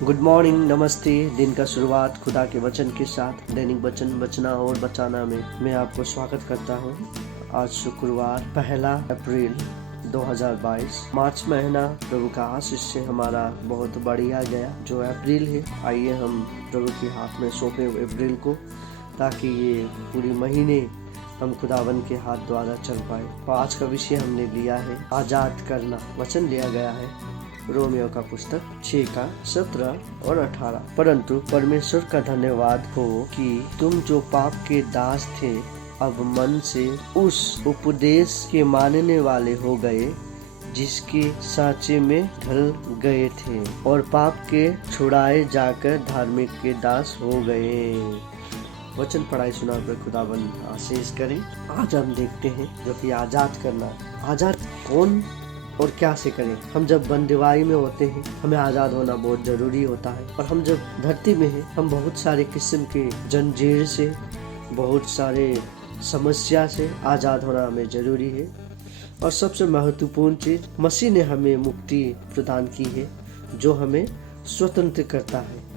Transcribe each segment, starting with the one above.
Good morning, नमस्ते। दिन का शुरुआत खुदा के वचन के साथ दैनिक वचन बचना और बचाना में मैं आपको स्वागत करता हूँ। आज शुक्रवार 1 अप्रैल 2022। मार्च महीना प्रभु का आशीष से हमारा बहुत बढ़िया गया। जो अप्रैल है, आइए हम प्रभु के हाथ में सौंपे अप्रैल को, ताकि ये पूरी महीने हम खुदावन के हाथ द्वारा चल पाए। तो आज का विषय हमने लिया है आजाद करना। वचन लिया गया है रोमियो का पुस्तक 6 का 17 और 18। परंतु परमेश्वर का धन्यवाद हो कि तुम जो पाप के दास थे, अब मन से उस उपदेश के मानने वाले हो गए जिसके सांचे में ढल गए थे, और पाप के छुड़ाए जाकर धार्मिक के दास हो गए। वचन पढ़ाई सुना कर खुदावन आशीष करें। आज हम देखते हैं जो कि आजाद करना। आजाद कौन और क्या से करें? हम जब बंदीवाई में होते हैं, हमें आजाद होना बहुत जरूरी होता है। और हम जब धरती में हैं, हम बहुत सारे किस्म के जंजीर से, बहुत सारे समस्या से आजाद होना हमें जरूरी है। और सबसे महत्वपूर्ण चीज, मसीह ने हमें मुक्ति प्रदान की है, जो हमें स्वतंत्र करता है।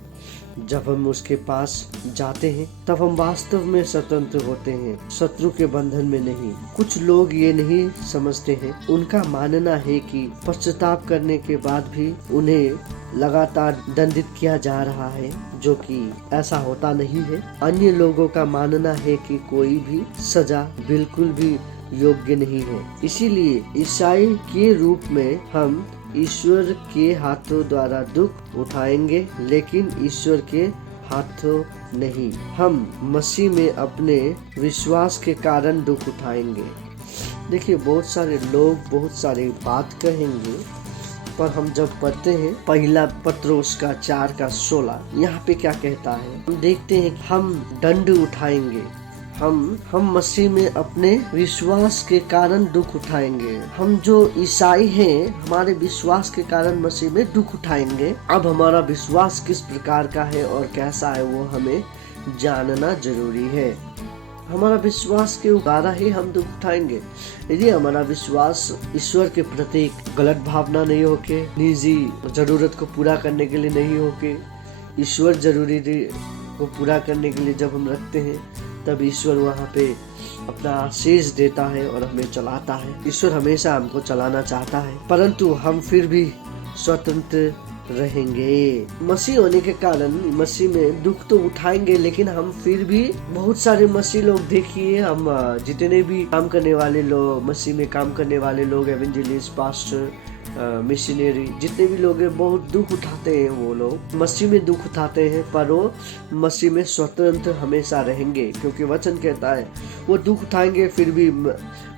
जब हम उसके पास जाते हैं, तब हम वास्तव में स्वतंत्र होते हैं, शत्रु के बंधन में नहीं। कुछ लोग ये नहीं समझते हैं। उनका मानना है कि पश्चाताप करने के बाद भी उन्हें लगातार दंडित किया जा रहा है, जो कि ऐसा होता नहीं है। अन्य लोगों का मानना है कि कोई भी सजा बिल्कुल भी योग्य नहीं है। इसीलिए ईसाई के रूप में हम ईश्वर के हाथों द्वारा दुख उठाएंगे, लेकिन ईश्वर के हाथों नहीं। हम मसीह में अपने विश्वास के कारण दुख उठाएंगे। देखिए, बहुत सारे लोग बहुत सारी बात कहेंगे, पर हम जब पढ़ते हैं 1 पत्रोस का 4 का 16, यहाँ पे क्या कहता है? हम देखते हैं कि हम दंड उठाएंगे। हम मसीह में अपने विश्वास के कारण दुख उठाएंगे। हम जो ईसाई हैं, हमारे विश्वास के कारण मसीह में दुख उठाएंगे। अब हमारा विश्वास किस प्रकार का है और कैसा है, वो हमें जानना जरूरी है। हमारा विश्वास के द्वारा ही हम दुख उठाएंगे। यदि हमारा विश्वास ईश्वर के प्रति गलत भावना नहीं होके, निजी जरूरत को पूरा करने के लिए नहीं होके, ईश्वर जरूरी को पूरा करने के लिए जब हम रखते हैं, तब ईश्वर वहाँ पे अपना आशीष देता है और हमें चलाता है। ईश्वर हमेशा हमको चलाना चाहता है, परंतु हम फिर भी स्वतंत्र रहेंगे। मसीह होने के कारण मसीह में दुख तो उठाएंगे, लेकिन हम फिर भी बहुत सारे मसीह लोग देखिए, हम जितने भी काम करने वाले लोग, मसीह में काम करने वाले लोग, एवेंजलिस्ट, पास्टर, मिशनरी, जितने भी लोग हैं, बहुत दुख उठाते हैं। वो लोग मसीह में दुख उठाते हैं, पर वो मसीह में स्वतंत्र हमेशा रहेंगे, क्योंकि वचन कहता है वो दुख उठाएंगे फिर भी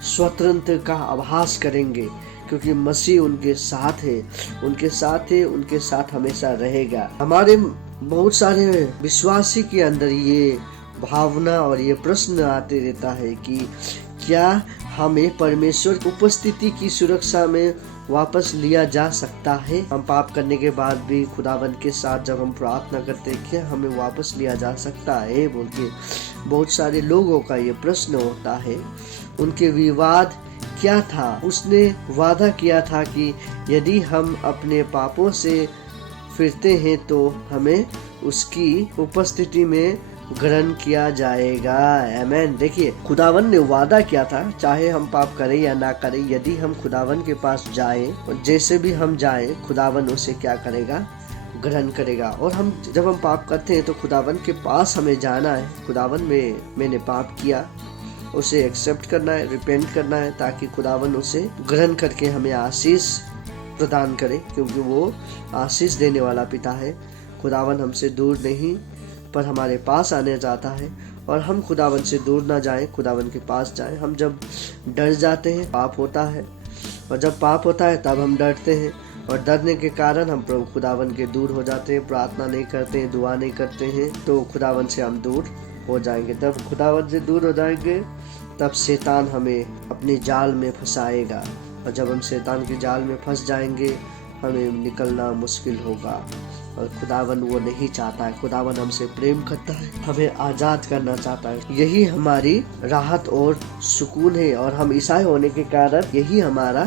स्वतंत्र का आभास करेंगे, क्योंकि मसीह उनके साथ है, उनके साथ हमेशा रहेगा। हमारे बहुत सारे विश्वासी के अंदर ये भावना और ये प्रश्न आते रहता है कि क्या हमें परमेश्वर की उपस्थिति की सुरक्षा में वापस लिया जा सकता है? हम पाप करने के बाद भी खुदावंद के साथ जब हम प्रार्थना करते हैं, क्या हमें वापस लिया जा सकता है बोल के बहुत सारे लोगों का ये प्रश्न होता है। उनके विवाद क्या था? उसने वादा किया था कि यदि हम अपने पापों से फिरते हैं तो हमें उसकी उपस्थिति में ग्रहण किया जाएगा। आमीन। देखिए, खुदावन ने वादा किया था, चाहे हम पाप करें या ना करें, यदि हम खुदावन के पास जाएं और जैसे भी हम जाएं, खुदावन उसे क्या करेगा? ग्रहण करेगा। और हम जब हम पाप करते हैं तो खुदावन के पास हमें जाना है। खुदावन में मैंने पाप किया, उसे एक्सेप्ट करना है, रिपेंट करना है, ताकि खुदावन उसे ग्रहण करके हमें आशीष प्रदान करे, क्योंकि वो आशीष देने वाला पिता है। खुदावन हमसे दूर नहीं, पर हमारे पास आने जाता है। और हम खुदावन से दूर ना जाएं, खुदावन के पास जाएं। हम जब डर जाते हैं, पाप होता है, और जब पाप होता है तब हम डरते हैं, और डरने के कारण हम प्रभु खुदावन के दूर हो जाते हैं, प्रार्थना नहीं करते हैं, दुआ नहीं करते हैं, तो खुदावन से हम दूर हो जाएंगे। तब खुदावन से दूर हो जाएंगे, तब शैतान हमें अपने जाल में फंसाएगा, और जब हम शैतान के जाल में फंस जाएंगे, हमें निकलना मुश्किल होगा। और खुदावन वो नहीं चाहता है। खुदावन हमसे प्रेम करता है, हमें आजाद करना चाहता है। यही हमारी राहत और सुकून है, और हम ईसाई होने के कारण यही हमारा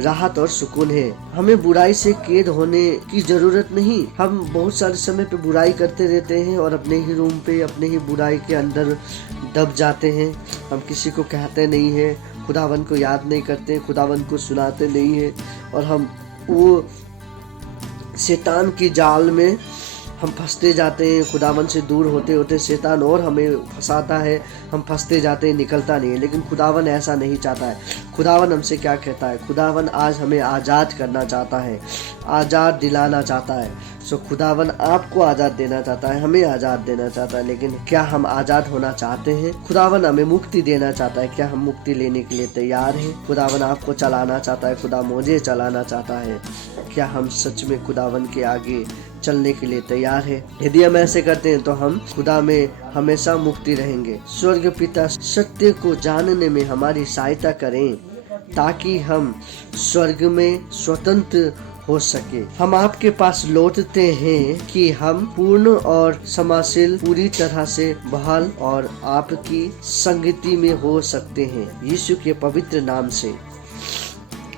राहत और सुकून है। हमें बुराई से कैद होने की जरूरत नहीं। हम बहुत सारे समय पे बुराई करते रहते हैं और अपने ही रूम पे अपने ही बुराई के अंदर दब जाते हैं। हम किसी को कहते नहीं है, खुदावन को याद नहीं करते, खुदावन को सुनाते नहीं है, और हम वो शैतान की जाल में हम फंसते जाते हैं। खुदावन से दूर होते होते शैतान और हमें फंसाता है, हम फंसते जाते हैं, निकलता नहीं है। लेकिन खुदावन ऐसा नहीं चाहता है। खुदावन हमसे क्या कहता है? खुदावन आज हमें आज़ाद करना चाहता है, आज़ाद दिलाना चाहता है। सो खुदावन आपको आज़ाद देना चाहता है, हमें आज़ाद देना चाहता है। लेकिन क्या हम आज़ाद होना चाहते हैं? खुदावन हमें मुक्ति देना चाहता है, क्या हम मुक्ति लेने के लिए तैयार हैं? खुदावन आपको चलाना चाहता है, खुदा मुझे चलाना चाहता है। क्या हम सच में खुदावन के आगे चलने के लिए तैयार है? यदि हम ऐसे करते हैं तो हम खुदा में हमेशा मुक्ति रहेंगे। स्वर्ग पिता सत्य को जानने में हमारी सहायता करें ताकि हम स्वर्ग में स्वतंत्र हो सके। हम आपके पास लौटते हैं कि हम पूर्ण और समाशील, पूरी तरह से बहाल और आपकी संगति में हो सकते हैं। यीशु के पवित्र नाम से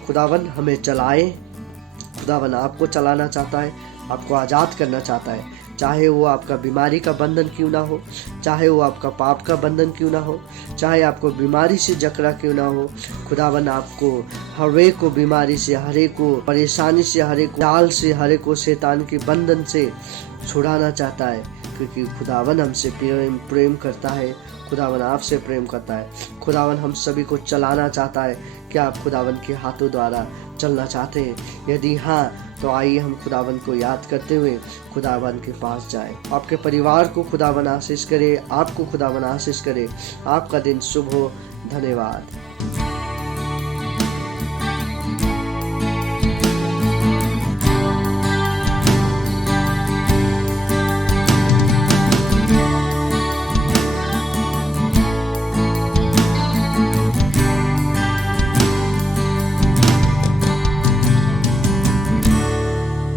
खुदावन हमें चलाए। खुदावन आपको चलाना चाहता है, आपको आज़ाद करना चाहता है। चाहे वो आपका बीमारी का बंधन क्यों ना हो, चाहे वो आपका पाप का बंधन क्यों ना हो, चाहे आपको बीमारी से जकड़ा क्यों ना हो, खुदावन आपको हर एक को बीमारी से, हर एक को परेशानी से, हर एक को जाल से, हर एक को शैतान के बंधन से छुड़ाना चाहता है। क्योंकि खुदावन हमसे प्रेम करता है, खुदावन आपसे प्रेम करता है। खुदावन हम सभी को चलाना चाहता है। क्या आप खुदावन के हाथों द्वारा चलना चाहते हैं? यदि हाँ, तो आइए हम खुदावन को याद करते हुए खुदावन के पास जाएं। आपके परिवार को खुदावन आशीष करे, आपको खुदावन आशीष करे। आपका दिन शुभ हो। धन्यवाद।